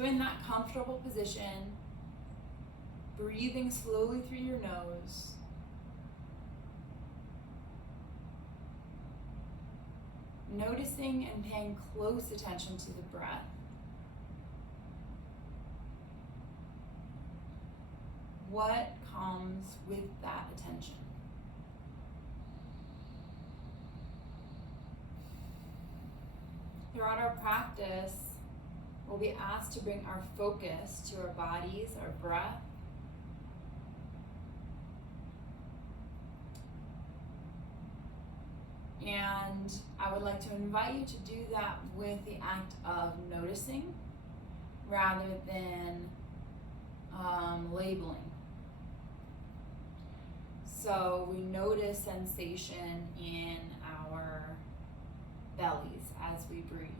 So in that comfortable position, breathing slowly through your nose, noticing and paying close attention to the breath. What comes with that attention? Throughout our practice, we'll be asked to bring our focus to our bodies, our breath. And I would like to invite you to do that with the act of noticing rather than labeling. So we notice sensation in our bellies as we breathe.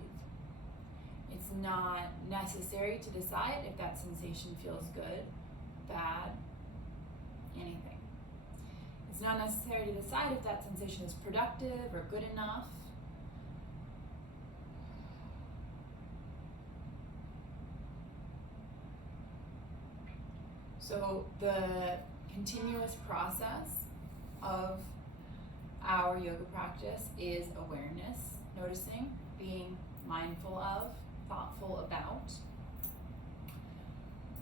It's not necessary to decide if that sensation feels good, bad, anything. It's not necessary to decide if that sensation is productive or good enough. So the continuous process of our yoga practice is awareness, noticing, being mindful of, thoughtful about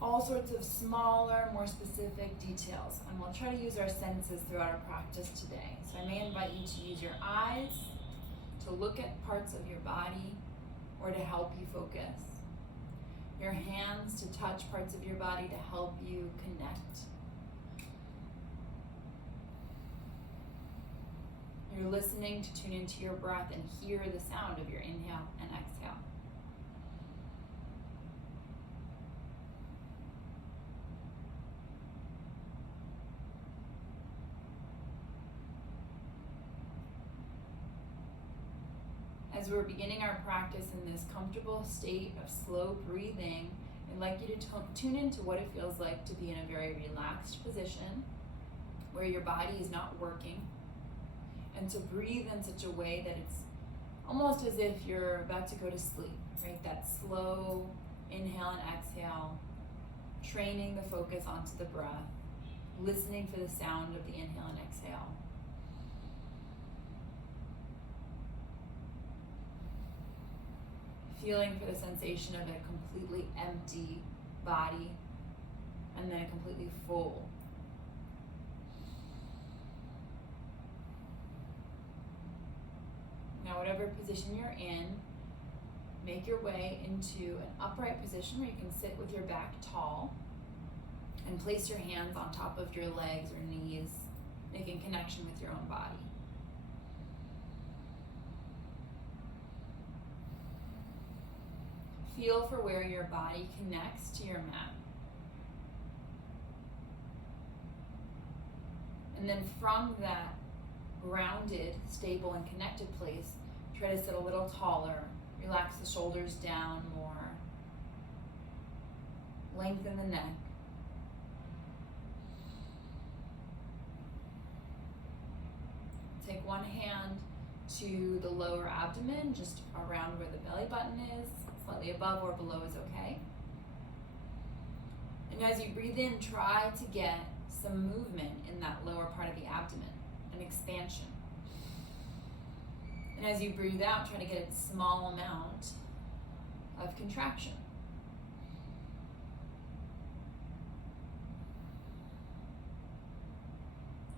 all sorts of smaller, more specific details. And we'll try to use our senses throughout our practice today. So I may invite you to use your eyes to look at parts of your body or to help you focus. Your hands to touch parts of your body to help you connect. You're listening to tune into your breath and hear the sound of your inhale and exhale. As we're beginning our practice in this comfortable state of slow breathing, I'd like you to tune into what it feels like to be in a very relaxed position where your body is not working, and to breathe in such a way that it's almost as if you're about to go to sleep, right? That slow inhale and exhale, training the focus onto the breath, listening for the sound of the inhale and exhale. Feeling for the sensation of a completely empty body and then a completely full. Now, whatever position you're in, make your way into an upright position where you can sit with your back tall and place your hands on top of your legs or knees, making connection with your own body. Feel for where your body connects to your mat. And then from that grounded, stable, and connected place, try to sit a little taller. Relax the shoulders down more. Lengthen the neck. Take one hand to the lower abdomen, just around where the belly button is. Slightly above or below is okay. And as you breathe in, try to get some movement in that lower part of the abdomen, an expansion. And as you breathe out, try to get a small amount of contraction.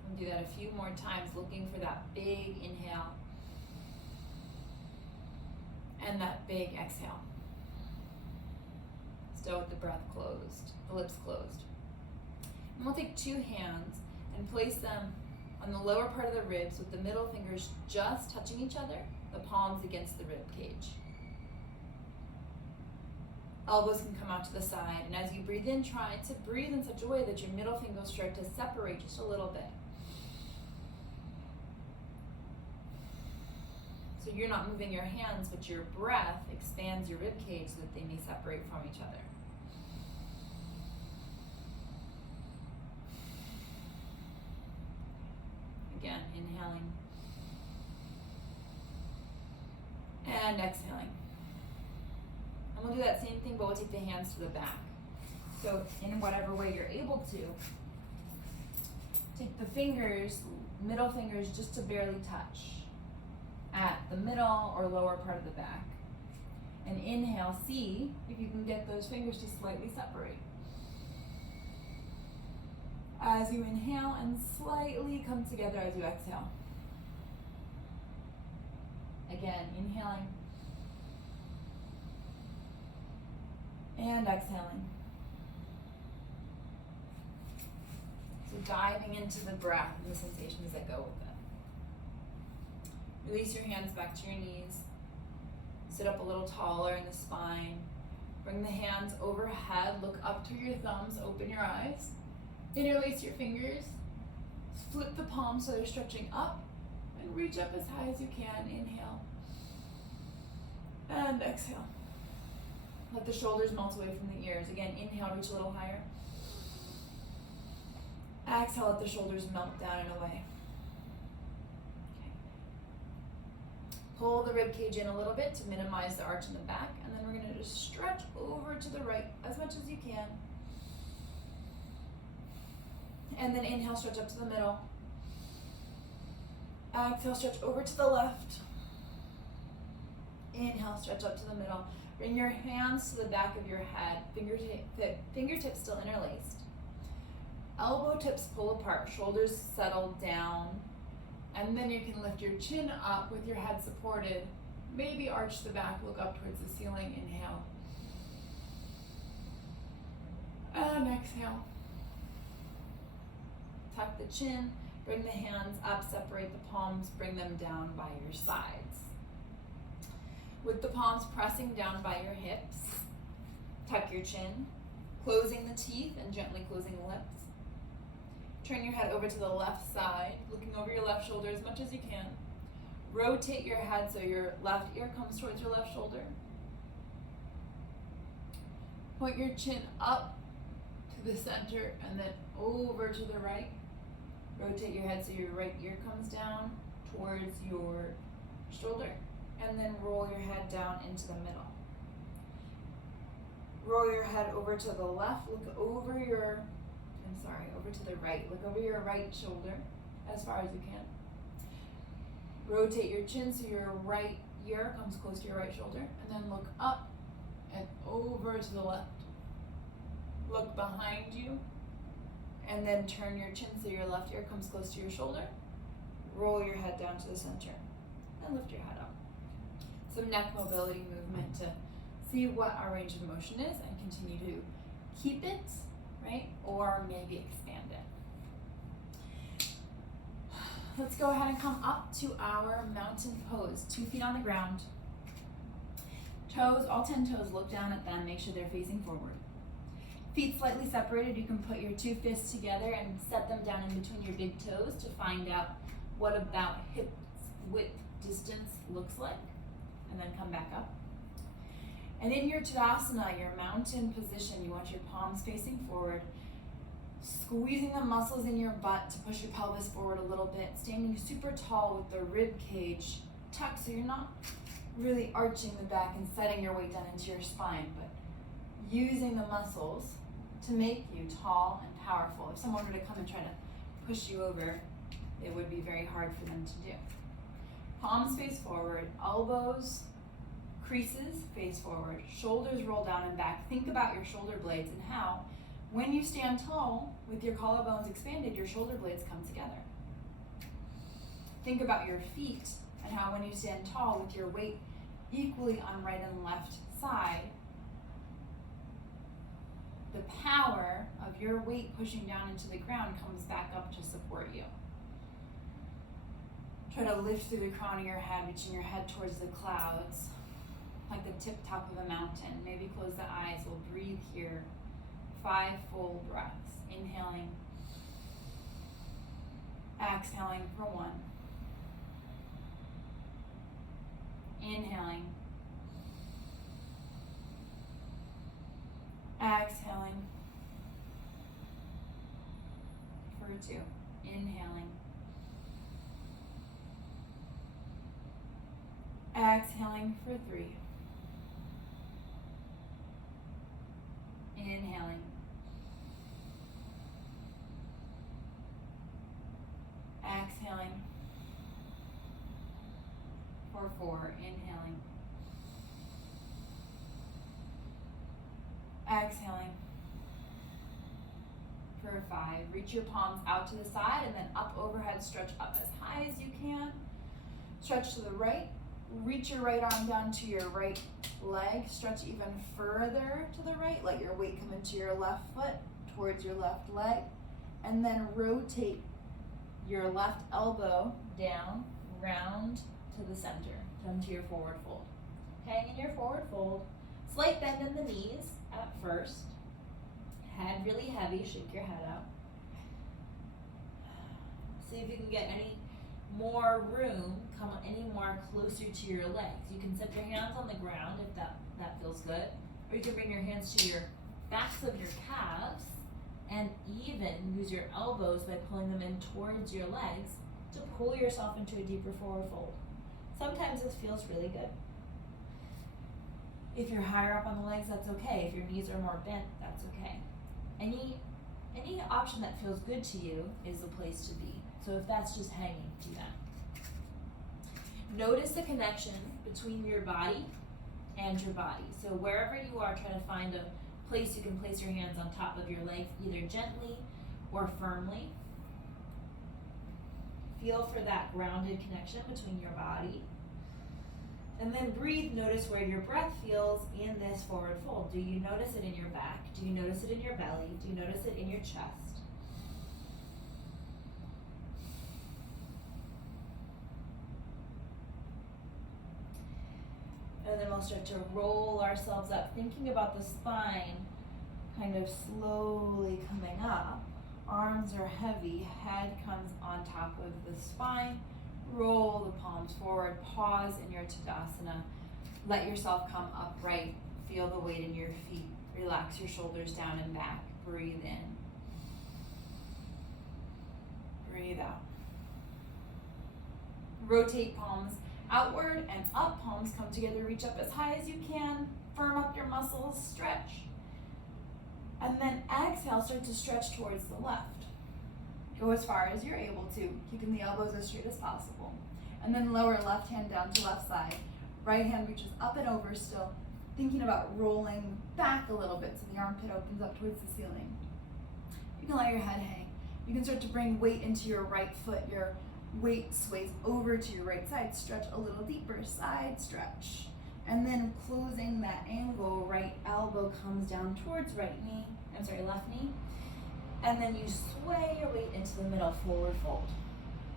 And do that a few more times, looking for that big inhale and that big exhale. Still with the breath closed, the lips closed. And we'll take two hands and place them on the lower part of the ribs with the middle fingers just touching each other, the palms against the rib cage. Elbows can come out to the side, and as you breathe in, try to breathe in such a way that your middle fingers start to separate just a little bit. So you're not moving your hands, but your breath expands your rib cage so that they may separate from each other. Again, inhaling and exhaling. And we'll do that same thing, but we'll take the hands to the back. So in whatever way you're able to, take the fingers, middle fingers, just to barely touch at the middle or lower part of the back. And inhale, see if you can get those fingers to slightly separate. As you inhale, and slightly come together as you exhale. Again, inhaling and exhaling. So diving into the breath and the sensations that go with it. Release your hands back to your knees. Sit up a little taller in the spine. Bring the hands overhead. Look up through your thumbs. Open your eyes. Interlace your fingers. Flip the palms so they're stretching up. And reach up as high as you can. Inhale. And exhale. Let the shoulders melt away from the ears. Again, inhale, reach a little higher. Exhale, let the shoulders melt down and away. Okay. Pull the rib cage in a little bit to minimize the arch in the back, and then we're going to just stretch over to the right as much as you can. And then inhale, stretch up to the middle. Exhale, stretch over to the left. Inhale, stretch up to the middle. Bring your hands to the back of your head, fingertips still interlaced. Elbow tips pull apart, shoulders settle down, and then you can lift your chin up with your head supported. Maybe arch the back, look up towards the ceiling, inhale. And exhale. Tuck the chin, bring the hands up, separate the palms, bring them down by your sides. With the palms pressing down by your hips, tuck your chin, closing the teeth and gently closing the lips. Turn your head over to the left side, looking over your left shoulder as much as you can. Rotate your head so your left ear comes towards your left shoulder. Point your chin up to the center and then over to the right. Rotate your head so your right ear comes down towards your shoulder. And then roll your head down into the middle. Roll your head over to the left, look over to the right. Look over your right shoulder as far as you can. Rotate your chin so your right ear comes close to your right shoulder, and then look up and over to the left. Look behind you, and then turn your chin so your left ear comes close to your shoulder. Roll your head down to the center, and lift your head up. Some neck mobility movement to see what our range of motion is and continue to keep it, right? Or maybe expand it. Let's go ahead and come up to our mountain pose. 2 feet on the ground. Toes, all 10 toes, look down at them, make sure they're facing forward. Feet slightly separated, you can put your 2 fists together and set them down in between your big toes to find out what about hip width distance looks like. And then come back up. And in your Tadasana, your mountain position, you want your palms facing forward, squeezing the muscles in your butt to push your pelvis forward a little bit, standing super tall with the rib cage tucked so you're not really arching the back and setting your weight down into your spine, but using the muscles to make you tall and powerful. If someone were to come and try to push you over, it would be very hard for them to do. Palms face forward, elbows, creases face forward, shoulders roll down and back. Think about your shoulder blades and how, when you stand tall with your collarbones expanded, your shoulder blades come together. Think about your feet and how when you stand tall with your weight equally on right and left side, the power of your weight pushing down into the ground comes back up to support you. Try to lift through the crown of your head, reaching your head towards the clouds, like the tip top of a mountain. Maybe close the eyes. We'll breathe here. 5 full breaths. Inhaling. Exhaling for 1. Inhaling. Exhaling for 2. Inhaling. Exhaling for 3. For 4, inhaling. Exhaling. For 5, reach your palms out to the side and then up overhead, stretch up as high as you can. Stretch to the right, reach your right arm down to your right leg, stretch even further to the right, let your weight come into your left foot, towards your left leg, and then rotate your left elbow down, round to the center, come to your forward fold. Hang in your forward fold, slight bend in the knees at first, head really heavy, shake your head out. See if you can get any more room, come any more closer to your legs. You can set your hands on the ground if that feels good, or you can bring your hands to your backs of your calves and even use your elbows by pulling them in towards your legs to pull yourself into a deeper forward fold. Sometimes this feels really good. If you're higher up on the legs, that's okay. If your knees are more bent, that's okay. Any option that feels good to you is the place to be. So if that's just hanging, do that. Notice the connection between your body and your body. So wherever you are, try to find a place you can place your hands on top of your legs, either gently or firmly. Feel for that grounded connection between your body. And then breathe, notice where your breath feels in this forward fold. Do you notice it in your back? Do you notice it in your belly? Do you notice it in your chest? And then we'll start to roll ourselves up, thinking about the spine kind of slowly coming up. Arms are heavy, head comes on top of the spine. Roll the palms forward, pause in your Tadasana. Let yourself come upright. Feel the weight in your feet. Relax your shoulders down and back. Breathe in. Breathe out. Rotate palms outward and up. Palms come together. Reach up as high as you can. Firm up your muscles. Stretch. And then exhale, start to stretch towards the left. Go as far as you're able to, keeping the elbows as straight as possible. And then lower left hand down to left side. Right hand reaches up and over still, thinking about rolling back a little bit so the armpit opens up towards the ceiling. You can let your head hang. You can start to bring weight into your right foot. Your weight sways over to your right side. Stretch a little deeper, side stretch. And then closing that angle, right elbow comes down towards left knee. And then you sway your weight into the middle, forward fold.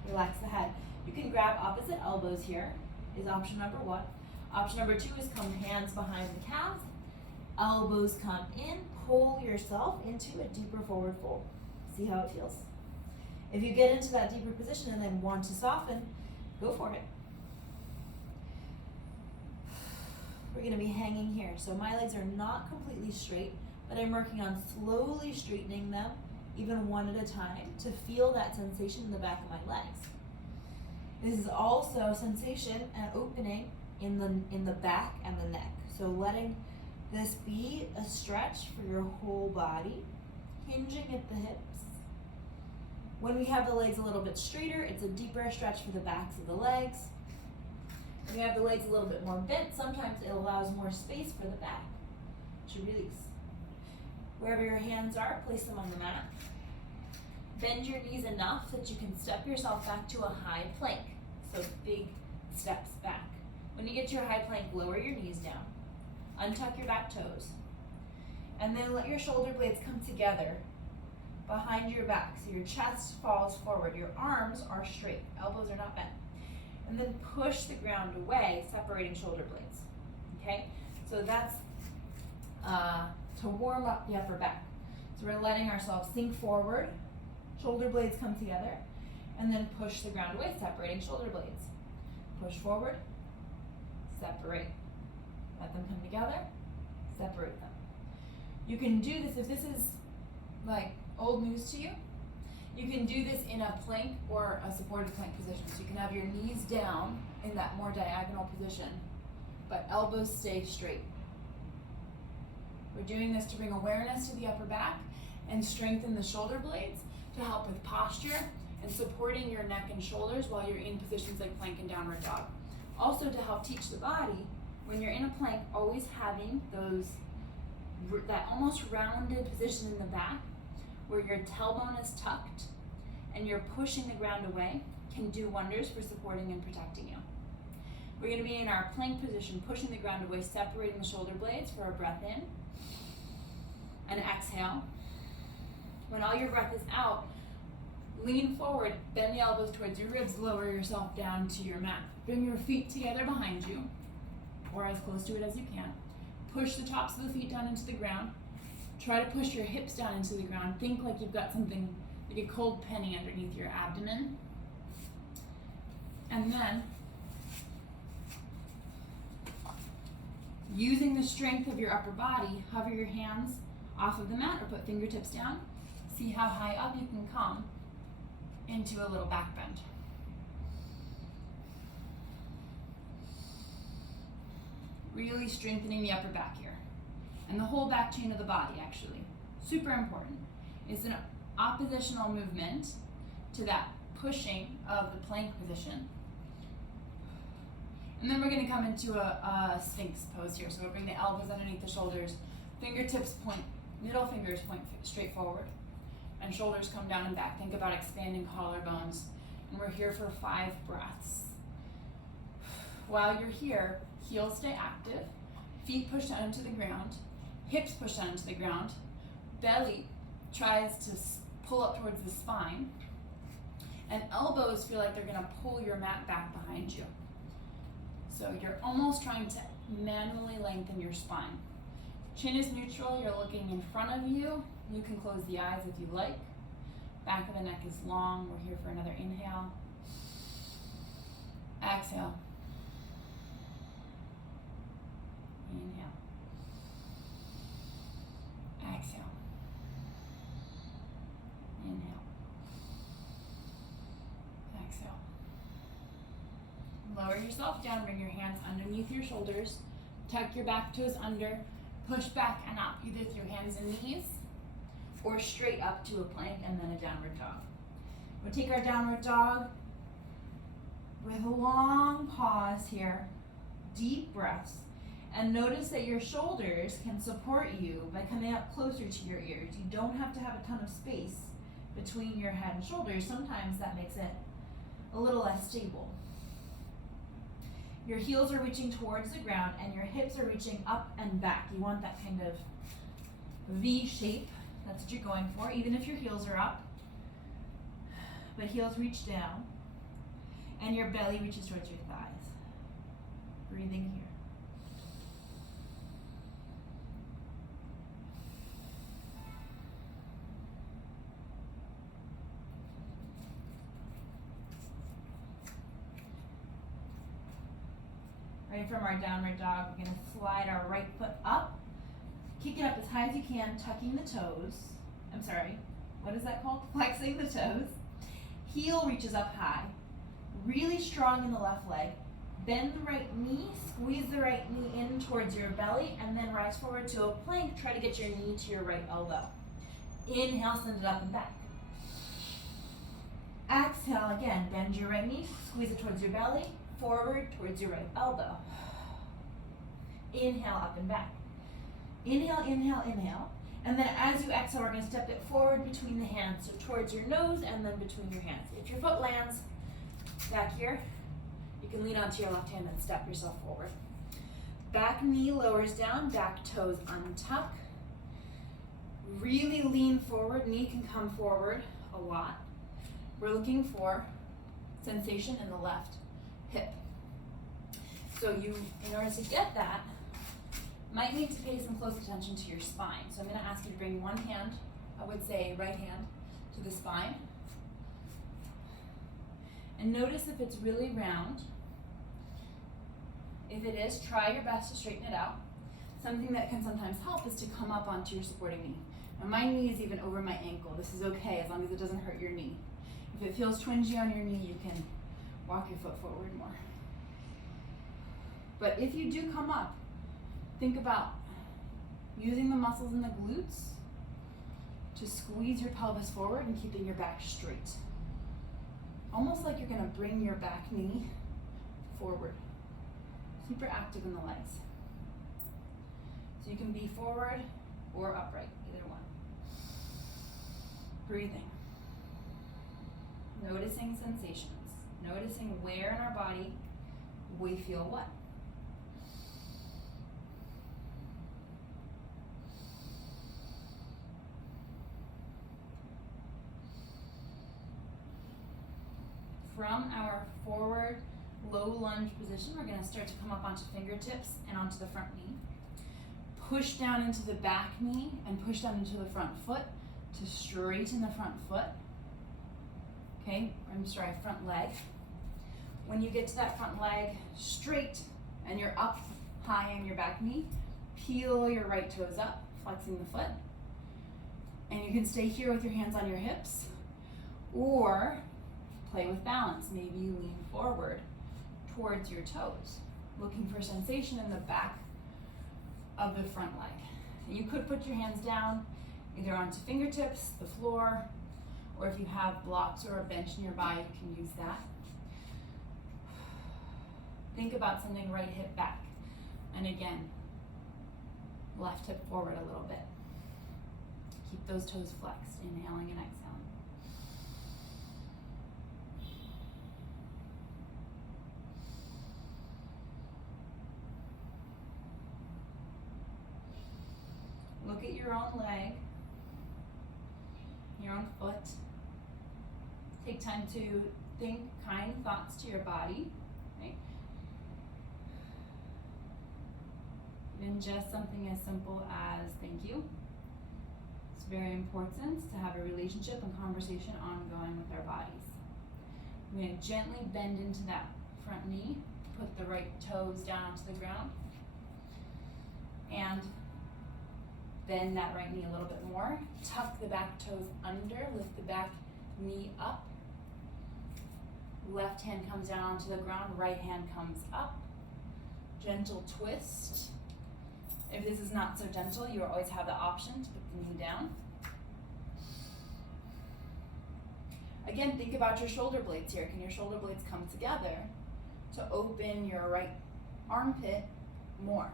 Relax the head. You can grab opposite elbows here, is option number 1. Option number 2 is come hands behind the calves. Elbows come in, pull yourself into a deeper forward fold. See how it feels. If you get into that deeper position and then want to soften, go for it. We're gonna be hanging here. So my legs are not completely straight, but I'm working on slowly straightening them, even one at a time, to feel that sensation in the back of my legs. This is also sensation and opening in the back and the neck. So letting this be a stretch for your whole body, hinging at the hips. When we have the legs a little bit straighter, it's a deeper stretch for the backs of the legs. When you have the legs a little bit more bent, sometimes it allows more space for the back to release. Wherever your hands are, place them on the mat. Bend your knees enough that you can step yourself back to a high plank. So big steps back. When you get to your high plank, lower your knees down. Untuck your back toes. And then let your shoulder blades come together behind your back. So your chest falls forward. Your arms are straight. Elbows are not bent. And then push the ground away, separating shoulder blades. Okay? So that's to warm up the upper back. So we're letting ourselves sink forward, shoulder blades come together, and then push the ground away, separating shoulder blades. Push forward, separate. Let them come together, separate them. You can do this, if this is like old news to you, you can do this in a plank or a supported plank position. So you can have your knees down in that more diagonal position, but elbows stay straight. We're doing this to bring awareness to the upper back and strengthen the shoulder blades to help with posture and supporting your neck and shoulders while you're in positions like plank and downward dog. Also, to help teach the body, when you're in a plank, always having that almost rounded position in the back where your tailbone is tucked and you're pushing the ground away can do wonders for supporting and protecting you. We're going to be in our plank position, pushing the ground away, separating the shoulder blades for a breath in and exhale. When all your breath is out, lean forward, bend the elbows towards your ribs, lower yourself down to your mat. Bring your feet together behind you, or as close to it as you can. Push the tops of the feet down into the ground. Try to push your hips down into the ground. Think like you've got something like a cold penny underneath your abdomen. And then, using the strength of your upper body, hover your hands off of the mat or put fingertips down. See how high up you can come into a little back bend. Really strengthening the upper back here. And the whole back chain of the body, actually. Super important. It's an oppositional movement to that pushing of the plank position. And then we're going to come into a Sphinx pose here. So we'll bring the elbows underneath the shoulders, fingertips point, middle fingers point straight forward, and shoulders come down and back. Think about expanding collarbones. And we're here for 5 breaths. While you're here, heels stay active, feet push down into the ground, hips push down into the ground, belly tries to pull up towards the spine, and elbows feel like they're going to pull your mat back behind you. So you're almost trying to manually lengthen your spine. Chin is neutral, you're looking in front of you. You can close the eyes if you like. Back of the neck is long. We're here for another inhale. Exhale. Inhale. Exhale. Inhale. Exhale. Lower yourself down, bring your hands underneath your shoulders, tuck your back toes under, push back and up, either with your hands and knees or straight up to a plank and then a downward dog. We'll take our downward dog with a long pause here, deep breaths, and notice that your shoulders can support you by coming up closer to your ears. You don't have to have a ton of space between your head and shoulders. Sometimes that makes it a little less stable. Your heels are reaching towards the ground and your hips are reaching up and back. You want that kind of V shape. That's what you're going for, even if your heels are up. But heels reach down and your belly reaches towards your thighs. Breathing here. Right, from our downward dog, we're going to slide our right foot up, kick it up as high as you can, tucking the toes. I'm sorry, what is that called? Flexing the toes. Heel reaches up high, really strong in the left leg. Bend the right knee, squeeze the right knee in towards your belly, and then rise forward to a plank. Try to get your knee to your right elbow. Inhale, send it up and back. Exhale again, bend your right knee, squeeze it towards your belly, forward towards your right elbow. Inhale, up and back. Inhale, inhale, inhale. And then as you exhale, we're going to step it forward between the hands, so towards your nose and then between your hands. If your foot lands back here, you can lean onto your left hand and step yourself forward. Back knee lowers down, back toes untuck. Really lean forward, knee can come forward a lot. We're looking for sensation in the left hip. So you, in order to get that, might need to pay some close attention to your spine. So I'm going to ask you to bring one hand, I would say right hand, to the spine. And notice if it's really round. If it is, try your best to straighten it out. Something that can sometimes help is to come up onto your supporting knee. Now my knee is even over my ankle. This is okay as long as it doesn't hurt your knee. If it feels twingy on your knee, you can walk your foot forward more. But if you do come up, think about using the muscles in the glutes to squeeze your pelvis forward and keeping your back straight. Almost like you're going to bring your back knee forward. Super active in the legs. So you can be forward or upright, either one. Breathing. Noticing sensations. Noticing where in our body we feel what. From our forward low lunge position, we're going to start to come up onto fingertips and onto the front knee. Push down into the back knee and push down into the front foot to straighten the front foot. Okay, front leg. When you get to that front leg straight and you're up high on your back knee, peel your right toes up, flexing the foot. And you can stay here with your hands on your hips, or play with balance. Maybe you lean forward towards your toes, looking for sensation in the back of the front leg. And you could put your hands down, either onto fingertips, the floor, or if you have blocks or a bench nearby, you can use that. Think about sending right hip back. And again, left hip forward a little bit. Keep those toes flexed, inhaling and exhaling. Look at your own leg, your own foot. Take time to think kind thoughts to your body, right? Even just something as simple as thank you. It's very important to have a relationship and conversation ongoing with our bodies. I'm going to gently bend into that front knee, put the right toes down onto the ground, and bend that right knee a little bit more. Tuck the back toes under, lift the back knee up. Left hand comes down onto the ground, right hand comes up. Gentle twist. If this is not so gentle, you always have the option to put the knee down. Again, think about your shoulder blades here. Can your shoulder blades come together to open your right armpit more?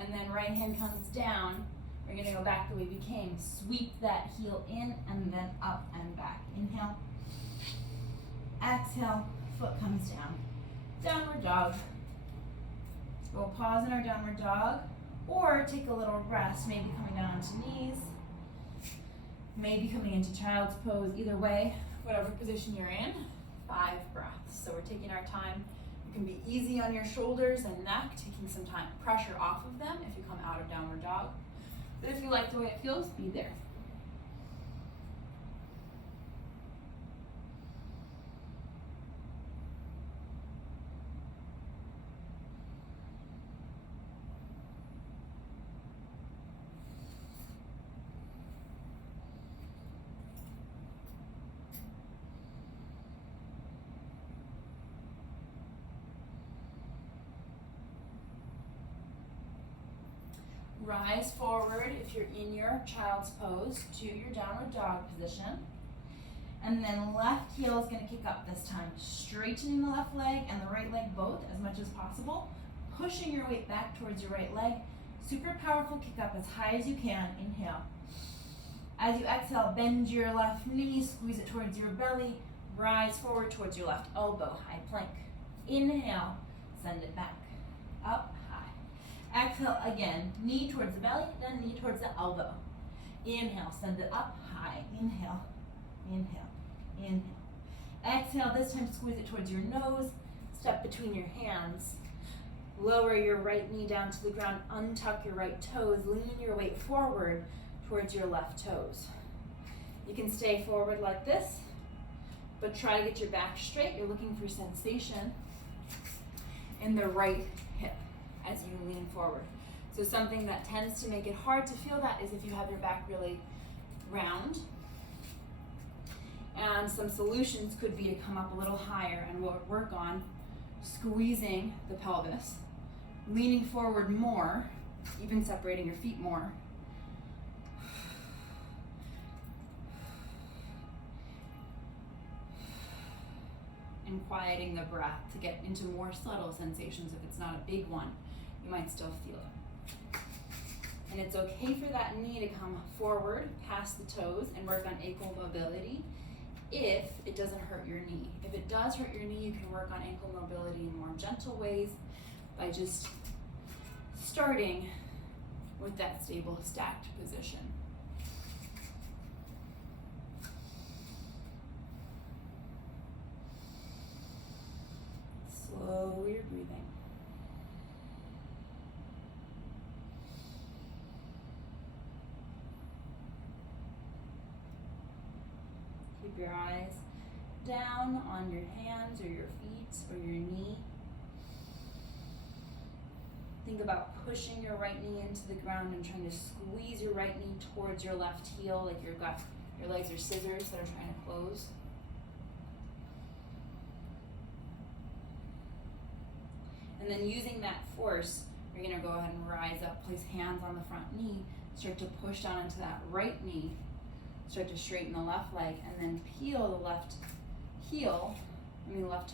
And then right hand comes down. We're going to go back the way we came. Sweep that heel in and then up and back. Inhale. Exhale. Foot comes down. Downward dog. We'll pause in our downward dog, or take a little rest, maybe coming down onto knees, maybe coming into child's pose. Either way, whatever position you're in, 5 breaths. So we're taking our time. You can be easy on your shoulders and neck, taking some time, pressure off of them if you come out of downward dog. But if you like the way it feels, be there. Rise forward if you're in your child's pose to your downward dog position. And then left heel is going to kick up this time. Straightening the left leg and the right leg both as much as possible. Pushing your weight back towards your right leg. Super powerful kick up as high as you can. Inhale. As you exhale, bend your left knee, squeeze it towards your belly. Rise forward towards your left elbow. High plank. Inhale. Send it back. Up. Exhale again, knee towards the belly, then knee towards the elbow. Inhale, send it up, high. Inhale, inhale, inhale. Exhale, this time squeeze it towards your nose, step between your hands. Lower your right knee down to the ground, untuck your right toes, lean your weight forward towards your left toes. You can stay forward like this, but try to get your back straight. You're looking for sensation in the right hip as you lean forward. So something that tends to make it hard to feel that is if you have your back really round. And some solutions could be to come up a little higher and work on squeezing the pelvis, leaning forward more, even separating your feet more. and quieting the breath to get into more subtle sensations. If it's not a big one, you might still feel it. And it's okay for that knee to come forward past the toes and work on ankle mobility if it doesn't hurt your knee. If it does hurt your knee, you can work on ankle mobility in more gentle ways by just starting with that stable stacked position. Slow your breathing. Keep your eyes down on your hands or your feet or your knee. Think about pushing your right knee into the ground and trying to squeeze your right knee towards your left heel, like your legs are scissors that are trying to close. And then using that force, you're going to go ahead and rise up, place hands on the front knee, start to push down into that right knee, start to straighten the left leg, and then peel the left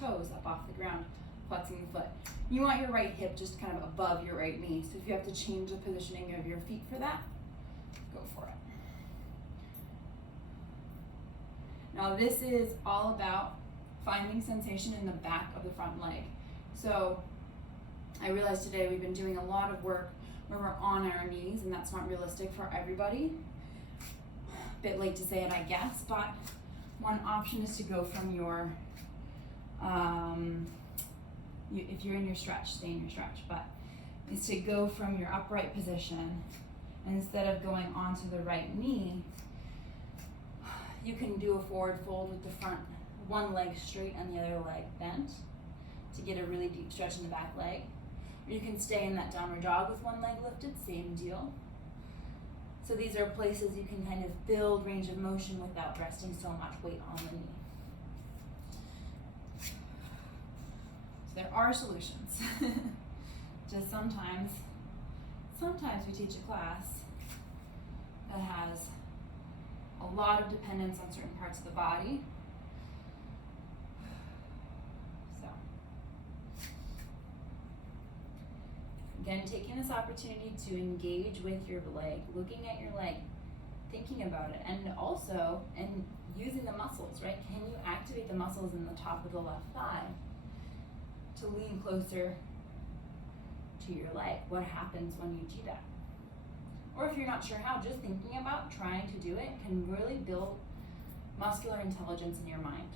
toes up off the ground, flexing the foot. You want your right hip just kind of above your right knee, so if you have to change the positioning of your feet for that, go for it. Now this is all about finding sensation in the back of the front leg. So I realized today we've been doing a lot of work where we're on our knees, and that's not realistic for everybody. A bit late to say it, I guess, but one option is to go from your, if you're in your stretch, stay in your stretch, but is to go from your upright position, and instead of going onto the right knee, you can do a forward fold with the front, one leg straight and the other leg bent to get a really deep stretch in the back leg. Or you can stay in that downward dog with one leg lifted, same deal. So these are places you can kind of build range of motion without resting so much weight on the knee. So there are solutions. Just sometimes we teach a class that has a lot of dependence on certain parts of the body. So, again, taking this opportunity to engage with your leg, looking at your leg, thinking about it, and also, using the muscles, right? Can you activate the muscles in the top of the left thigh to lean closer to your leg? What happens when you do that? Or if you're not sure how, just thinking about trying to do it can really build muscular intelligence in your mind.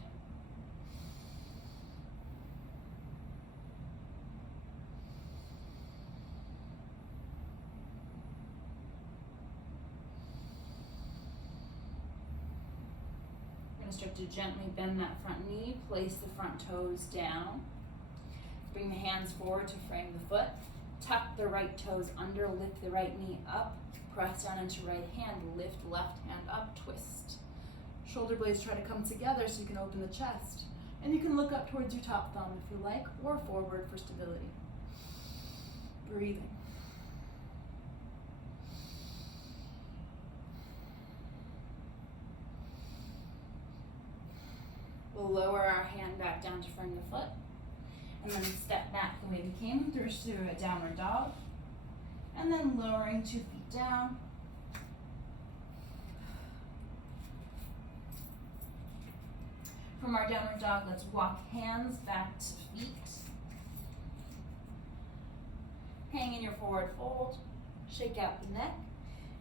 We're going to start to gently bend that front knee, place the front toes down. Bring the hands forward to frame the foot. Tuck the right toes under, lift the right knee up. Press down into right hand, lift left hand up, twist. Shoulder blades try to come together so you can open the chest. And you can look up towards your top thumb if you like, or forward for stability. Breathing. We'll lower our hand back down to frame the foot. And then step back the way we came through a downward dog. And then lowering 2 feet down. From our downward dog, let's walk hands back to feet. Hang in your forward fold, shake out the neck,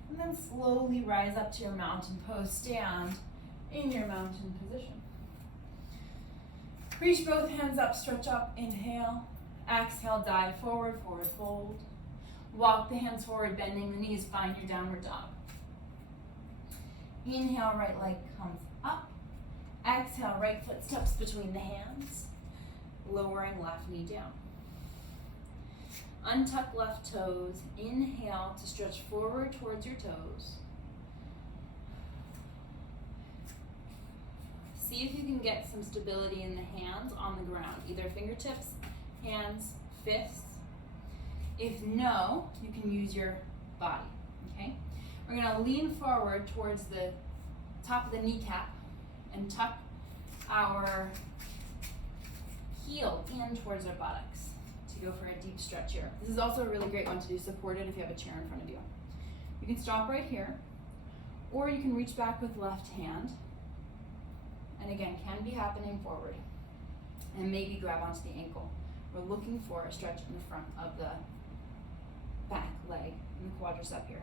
and then slowly rise up to your mountain pose. Stand in your mountain position. Reach both hands up, stretch up, inhale. Exhale, dive forward, forward fold. Walk the hands forward, bending the knees, find your downward dog. Inhale, right leg comes up. Exhale, right foot steps between the hands, lowering left knee down. Untuck left toes. Inhale to stretch forward towards your toes. See if you can get some stability in the hands on the ground, either fingertips, hands, fists. If no, you can use your body, okay? We're gonna lean forward towards the top of the kneecap and tuck our heel in towards our buttocks to go for a deep stretch here. This is also a really great one to do supported if you have a chair in front of you. You can stop right here, or you can reach back with left hand, and again, can be happening forward, and maybe grab onto the ankle. We're looking for a stretch in the front of the back leg and the quadricep here.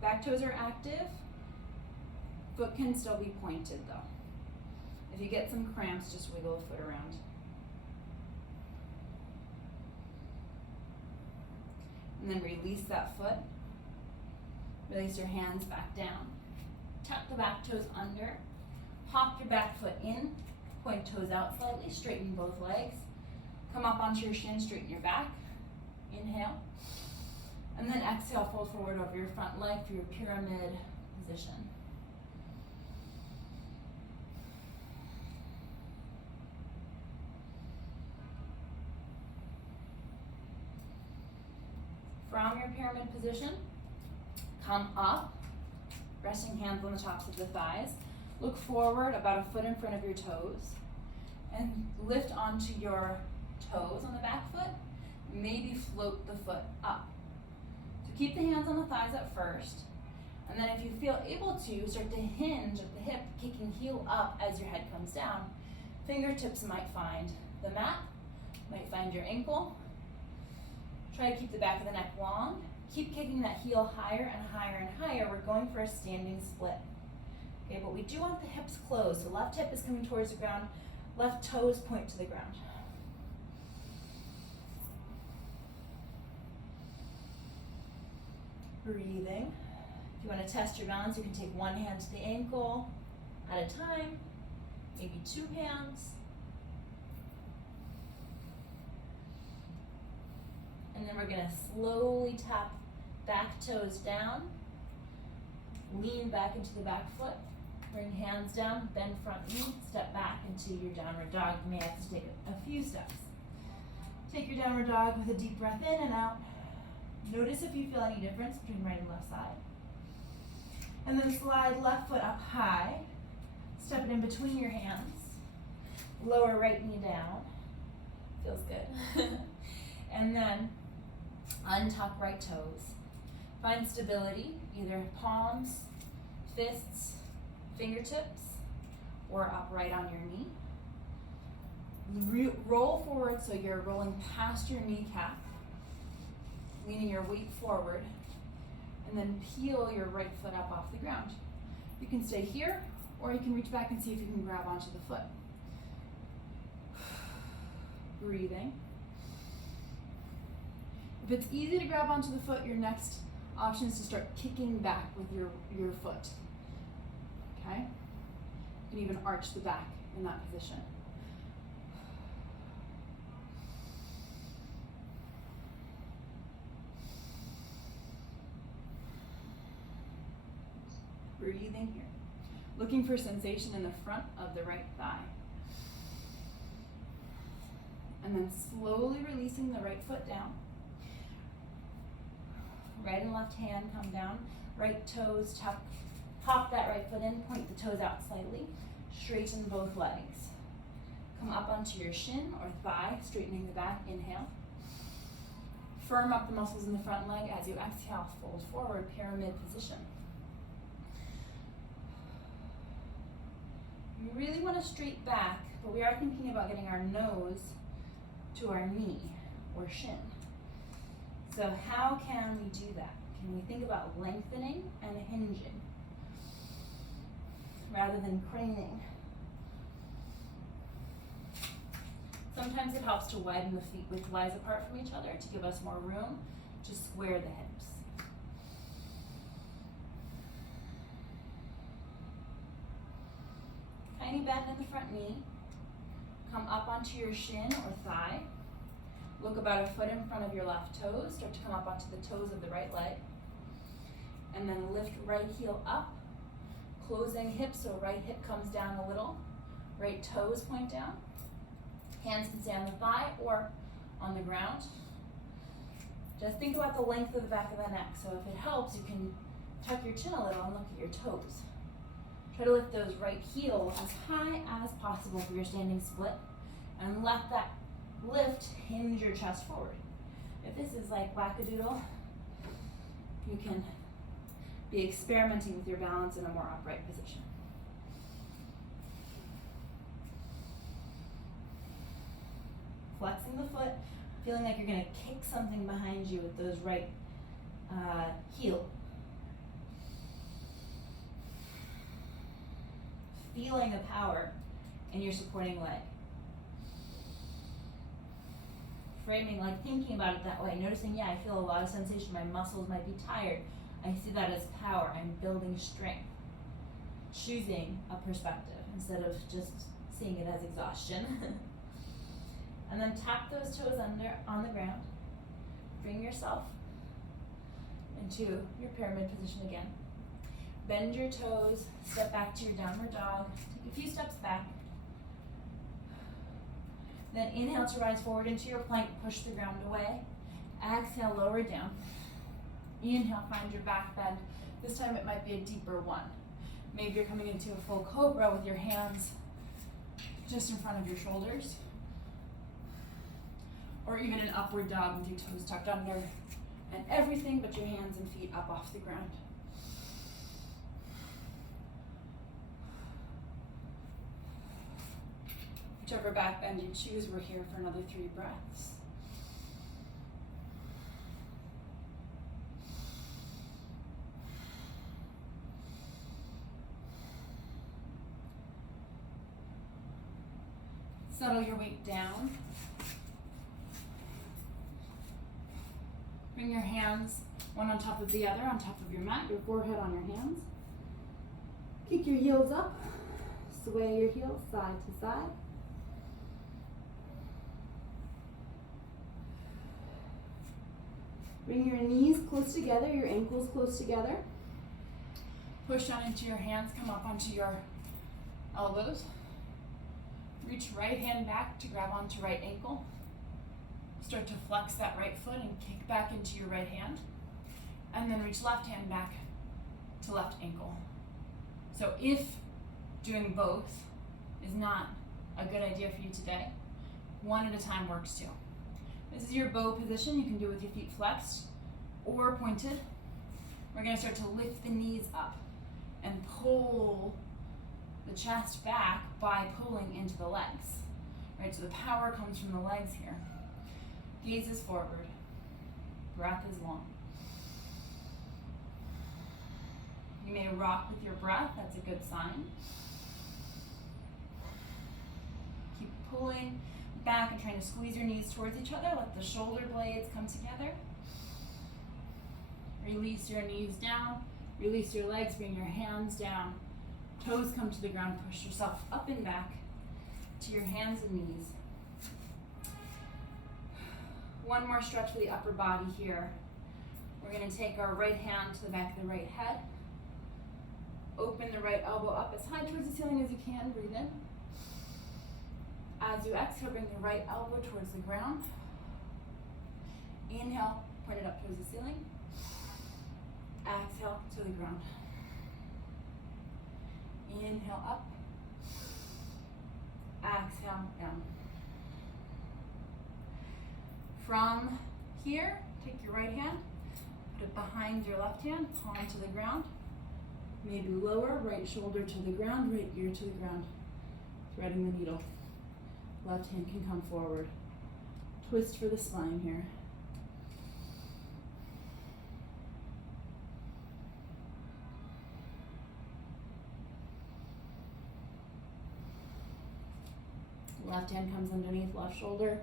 Back toes are active. Foot can still be pointed though. If you get some cramps, just wiggle the foot around. And then release that foot. Release your hands back down. Tuck the back toes under. Hop your back foot in. Point toes out slightly. Straighten both legs. Come up onto your shin. Straighten your back. Inhale. And then exhale, fold forward over your front leg for your pyramid position. From your pyramid position, come up, resting hands on the tops of the thighs. Look forward about a foot in front of your toes, and lift onto your toes on the back foot. Maybe float the foot up. So keep the hands on the thighs at first, and then if you feel able to, start to hinge at the hip, kicking heel up as your head comes down. Fingertips might find the mat, might find your ankle. Try to keep the back of the neck long. Keep kicking that heel higher and higher and higher. We're going for a standing split. Okay, but we do want the hips closed. So left hip is coming towards the ground, left toes point to the ground. Breathing. If you want to test your balance, you can take one hand to the ankle at a time, maybe two hands. And then we're going to slowly tap back toes down, lean back into the back foot, bring hands down, bend front knee, step back into your downward dog. You may have to take a few steps. Take your downward dog with a deep breath in and out. Notice if you feel any difference between right and left side. And then slide left foot up high, step it in between your hands, lower right knee down. Feels good. And then untuck right toes. Find stability, either palms, fists, fingertips, or upright on your knee. Roll forward so you're rolling past your kneecap, leaning your weight forward, and then peel your right foot up off the ground. You can stay here, or you can reach back and see if you can grab onto the foot. Breathing. If it's easy to grab onto the foot, your next option is to start kicking back with your foot. Okay? You can even arch the back in that position. Breathing here. Looking for sensation in the front of the right thigh. And then slowly releasing the right foot down. Right and left hand come down. Right toes tuck. Hop that right foot in. Point the toes out slightly. Straighten both legs. Come up onto your shin or thigh, straightening the back. Inhale. Firm up the muscles in the front leg as you exhale. Fold forward, pyramid position. We really want to straight back, but we are thinking about getting our nose to our knee or shin. So how can we do that? Can we think about lengthening and hinging rather than craning? Sometimes it helps to widen the feet widthwise apart from each other to give us more room to square the hips. Tiny bend in the front knee. Come up onto your shin or thigh. Look about a foot in front of your left toes. Start to come up onto the toes of the right leg. And then lift right heel up. Closing hips, so right hip comes down a little. Right toes point down. Hands can stay on the thigh or on the ground. Just think about the length of the back of the neck. So if it helps, you can tuck your chin a little and look at your toes. Try to lift those right heels as high as possible for your standing split, and let that lift hinge your chest forward. If this is like wackadoodle, you can be experimenting with your balance in a more upright position. Flexing the foot, feeling like you're going to kick something behind you with those right heel. Feeling the power in your supporting leg. Framing, like thinking about it that way, noticing, yeah, I feel a lot of sensation, my muscles might be tired. I see that as power, I'm building strength. Choosing a perspective instead of just seeing it as exhaustion. And then tap those toes under on the ground. Bring yourself into your pyramid position again. Bend your toes, step back to your downward dog. Take a few steps back. Then inhale to rise forward into your plank, push the ground away. Exhale, lower down. Inhale, find your back bend. This time it might be a deeper one. Maybe you're coming into a full cobra with your hands just in front of your shoulders. Or even an upward dog with your toes tucked under and everything but your hands and feet up off the ground. Whichever back bend you choose, we're here for another 3 breaths. Settle your weight down. Bring your hands one on top of the other, on top of your mat, your forehead on your hands. Kick your heels up. Sway your heels side to side. Bring your knees close together, your ankles close together. Push down into your hands, come up onto your elbows. Reach right hand back to grab onto right ankle. Start to flex that right foot and kick back into your right hand. And then reach left hand back to left ankle. So if doing both is not a good idea for you today, one at a time works too. This is your bow position. You can do it with your feet flexed or pointed. We're going to start to lift the knees up and pull the chest back by pulling into the legs. Right, so the power comes from the legs here. Gaze is forward. Breath is long. You may rock with your breath. That's a good sign. Keep pulling back and trying to squeeze your knees towards each other. Let the shoulder blades come together. Release your knees down. Release your legs. Bring your hands down. Toes come to the ground. Push yourself up and back to your hands and knees. One more stretch for the upper body here. We're going to take our right hand to the back of the right head. Open the right elbow up as high towards the ceiling as you can. Breathe in. As you exhale, bring the right elbow towards the ground. Inhale, point it up towards the ceiling. Exhale to the ground. Inhale up. Exhale down. From here, take your right hand, put it behind your left hand, palm to the ground. Maybe lower, right shoulder to the ground, right ear to the ground. Threading the needle. Left hand can come forward. Twist for the spine here. Left hand comes underneath left shoulder.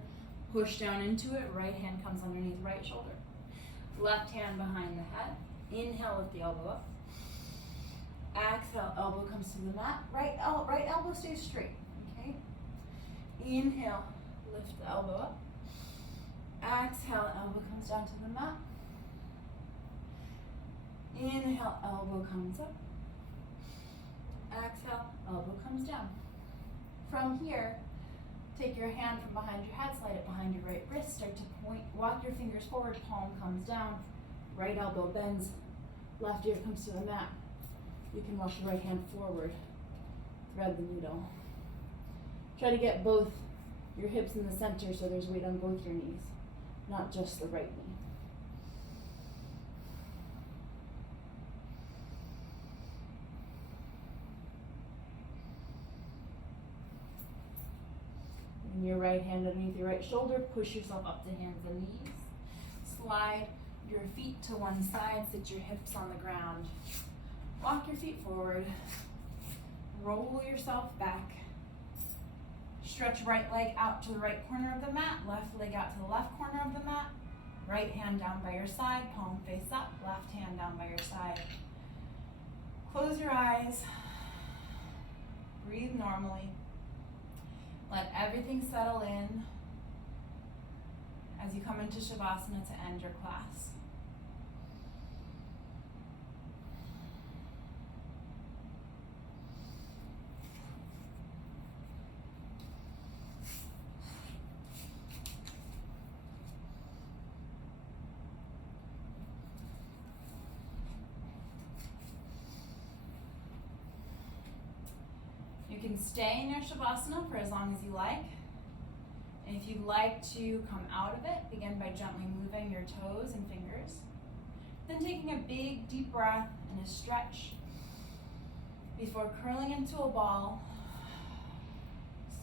Push down into it. Right hand comes underneath right shoulder. Left hand behind the head. Inhale, lift the elbow up. Exhale, elbow comes to the mat. Right elbow stays straight. Okay. Inhale, lift the elbow up. Exhale, elbow comes down to the mat. Inhale, elbow comes up. Exhale, elbow comes down. From here, take your hand from behind your head, slide it behind your right wrist, start to point, walk your fingers forward, palm comes down, right elbow bends, left ear comes to the mat. You can walk the right hand forward thread the needle. Try to get both your hips in the center so there's weight on both your knees, not just the right knee. And your right hand underneath your right shoulder, push yourself up to hands and knees. Slide your feet to one side, sit your hips on the ground. Walk your feet forward. Roll yourself back. Stretch right leg out to the right corner of the mat, left leg out to the left corner of the mat. Right hand down by your side, palm face up, left hand down by your side. Close your eyes. Breathe normally. Let everything settle in as you come into Shavasana to end your class. You can stay in your Shavasana for as long as you like. And if you'd like to come out of it, begin by gently moving your toes and fingers. Then taking a big deep breath and a stretch before curling into a ball,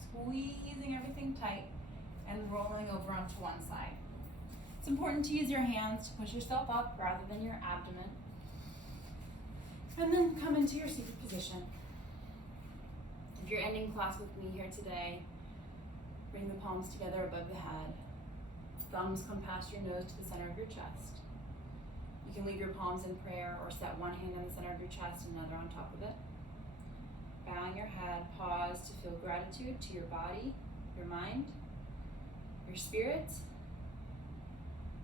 squeezing everything tight and rolling over onto one side. It's important to use your hands to push yourself up rather than your abdomen. And then come into your seated position. If you're ending class with me here today, bring the palms together above the head. Thumbs come past your nose to the center of your chest. You can leave your palms in prayer or set one hand on the center of your chest and another on top of it. Bowing your head, pause to feel gratitude to your body, your mind, your spirit,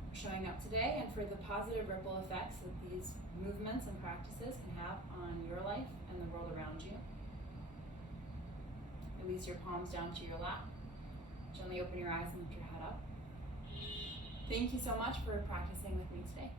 for showing up today and for the positive ripple effects that these movements and practices can have on your life and the world around you. Release your palms down to your lap. Gently open your eyes and lift your head up. Thank you so much for practicing with me today.